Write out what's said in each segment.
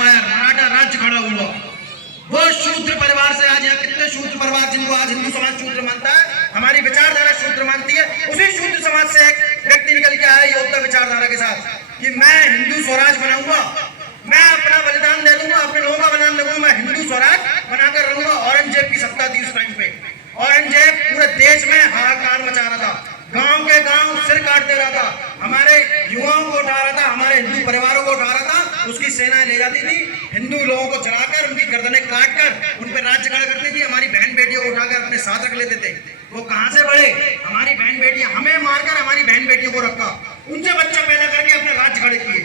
Empire, Maratha राज्य खड़ा हुआ। वो शूद्र परिवार से आज यहाँ कितने शूद्र परिवार जिनको आज हिंदू समाज शूद्र मानता है, हमारी विचारधारा शूद्र मानती है, उसी शूद्र समाज से एक व्यक्ति निकल के आया योद्धा विचारधारा के साथ कि मैं हिंदू स्वराज बनाऊंगा, मैं अपना बलिदान दे दूंगा, अपने लोगों का बलिदान दूंगा, मैं हिंदू स्वराज बनाकर रहूंगा। औरंगजेब की सत्ता थी उस टाइम पे। औरंगजेब पूरे देश में हाहाकार मचा रहा था, गांव के गांव सिर काट दे रहा था, हमारे युवाओं को उठा रहा था, हमारे हिंदू परिवारों को उठा रहा था। उसकी सेनाएं ले जाती थी, हिंदू लोगों को चढ़ाकर उनकी गर्दनें काटकर उन पर राज्य खड़ा करती थी। हमारी बहन बेटियों को उठाकर अपने साथ रख लेते थे। वो कहां से बढ़े? हमारी बहन बेटियां, हमें मारकर हमारी बहन बेटियों को रखा, उनसे बच्चा पैदा करके अपने राज्य खड़े किए।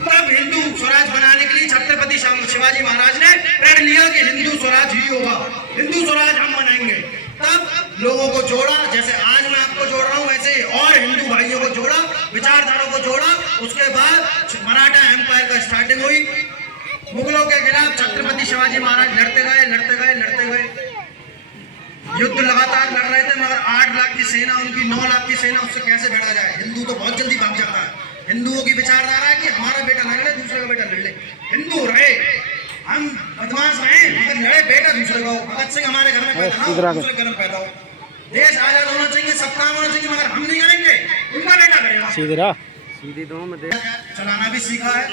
तब हिंदू स्वराज बनाने के लिए छत्रपति शिवाजी महाराज ने प्रण लिया कि हिंदू स्वराज ही होगा, हिंदू स्वराज हम बनाएंगे। तब लोगों को जोड़ा, जैसे आज मैं आपको जोड़ रहा हूं वैसे और हिंदू भाइयों को जोड़ा, विचारधारों को जोड़ा। उसके बाद मराठा एम्पायर का स्टार्टिंग हुई। मुगलों के खिलाफ छत्रपति शिवाजी महाराज लड़ते गए, लड़ते गए, लड़ते गए। युद्ध लगातार लड़ रहे थे, मगर 8 लाख की सेना, उनकी 9 लाख की सेना, उससे कैसे भिड़ा जाए? हिंदू तो बहुत जल्दी भाग जाता है। हिंदुओं की विचारधारा है कि हमारा बेटा न लड़े, दूसरे का बेटा लड़ ले। हिंदू रहे, हम बदमाश रहे, मगर लड़े बेटा दूसरे का हो। भगत सिंह हमारे घर में पैदा हो, दूसरे घर में पैदा हो। देश आजाद होना चाहिए, सब काम होना चाहिए, मगर हम नहीं करेंगे, उनका बेटा करेगा। सीधे दो में चलाना भी सीखा है,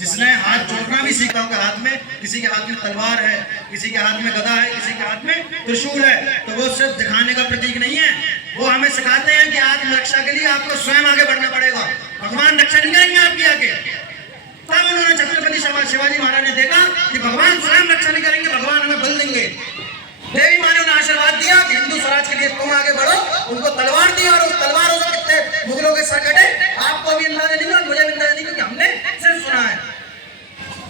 जिसने हाथ जोड़ना भी सीखा होगा। हाथ में, किसी के हाथ में तलवार है, किसी के हाथ में गदा है, किसी के हाथ में त्रिशूल है, तो वो सिर्फ दिखाने का प्रतीक नहीं है। वो हमें सिखाते हैं कि आत्मरक्षा के लिए आपको स्वयं आगे बढ़ना पड़ेगा, भगवान रक्षा नहीं करेंगे आपकी आगे। तब उन्होंने छत्रपति शिवाजी महाराज ने देखा कि भगवान स्वयं रक्षा नहीं करेंगे, भगवान हमें बल देंगे। देवी माँ ने उन्हें आशीर्वाद दिया कि हिंदू स्वराज के लिए तुम आगे बढ़ो। उनको तलवार दी और उस तलवारों से कितने मुगलों के सर कटे, आपको भी अंदाजा नहीं और मुझे भी अंदाजा नहीं, क्योंकि हमने सिर्फ सुना है।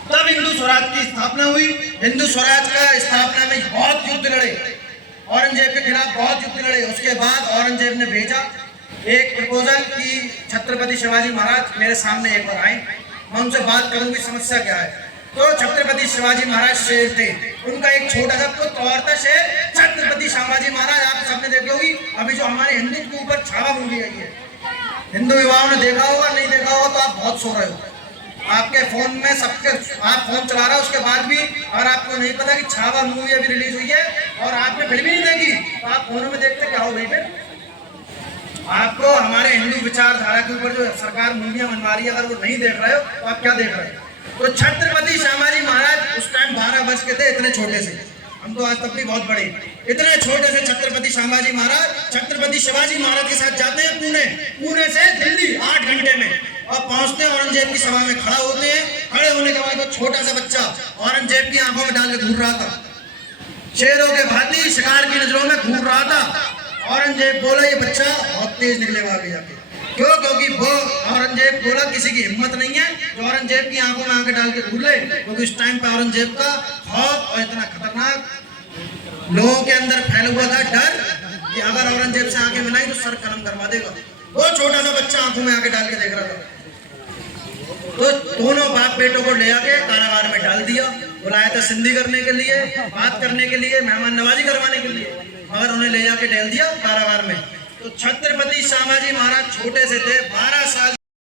तब हिंदू स्वराज की स्थापना हुई। हिंदू स्वराज का स्थापना में बहुत युद्ध लड़े, औरंगजेब के खिलाफ बहुत युद्ध लड़े। उसके बाद औरंगजेब ने भेजा एक प्रपोजल कि छत्रपति शिवाजी महाराज मेरे सामने एक बार आए, मैं उनसे बात करूंगी, समस्या क्या है। तो छत्रपति शिवाजी महाराज शेर थे, उनका एक छोटा सा पुत्र और था शेर, छत्रपति शिवाजी महाराज। आप सबने देखी होगी अभी जो हमारे हिंदुत्व के ऊपर छावा मूवी आई है, हिंदू युवाओं ने देखा होगा, नहीं देखा होगा तो आप बहुत सो रहे हो। आपके फोन में सबके, आप फोन चला रहे हो उसके बाद भी, और आपको नहीं पता कि छावा मूवी अभी रिलीज हुई है और आपने फिल्म ही नहीं देखी, तो आप फोनों में देखते क्या हो भाई? फिर आपको हमारे हिंदू विचारधारा के ऊपर जो सरकार मूवियां बनवा रही है, अगर वो नहीं देख रहे हो तो आप क्या देख रहे हो? तो छत्रपति शिवाजी महाराज उस टाइम 12 वर्ष के थे, इतने छोटे से, हम तो आज तक भी बहुत बड़े, इतने छोटे से छत्रपति शिवाजी महाराज छत्रपति शिवाजी महाराज के साथ जाते हैं पुणे, पुणे से दिल्ली 8 घंटे में, और पहुंचते हैं औरंगजेब की सभा में खड़ा होते हैं। खड़े होने के बाद छोटा सा बच्चा औरंगजेब की आंखों में डाल के घूर रहा था, शेरों के भांति शिकार की नजरों में घूर रहा था। औरंगजेब बोला ये बच्चा बहुत तेज निकलेगा आगे जाके, क्यों? क्योंकि वो औरंगजेब बोला किसी की हिम्मत नहीं है जो औरंगजेब की आंखों में आंखें डाल के घूर ले, क्योंकि उस टाइम पे औरंगजेब का खौफ और इतना खतरनाक लोगों के अंदर फैला हुआ था डर कि अगर औरंगजेब से आंखें मिलाई तो सर कलम करवा देगा। वो छोटा सा बच्चा आंखों में आंखें डाल के देख रहा था। तो दोनों बाप बेटों को ले आके कारागार में डाल दिया। बुलाया था सिंधी करने के लिए, बात करने के लिए, मेहमान नवाजी करवाने के लिए, मगर उन्हें ले जाके डाल दिया कारागार में। तो छत्रपति शिवाजी महाराज छोटे से थे, 12 साल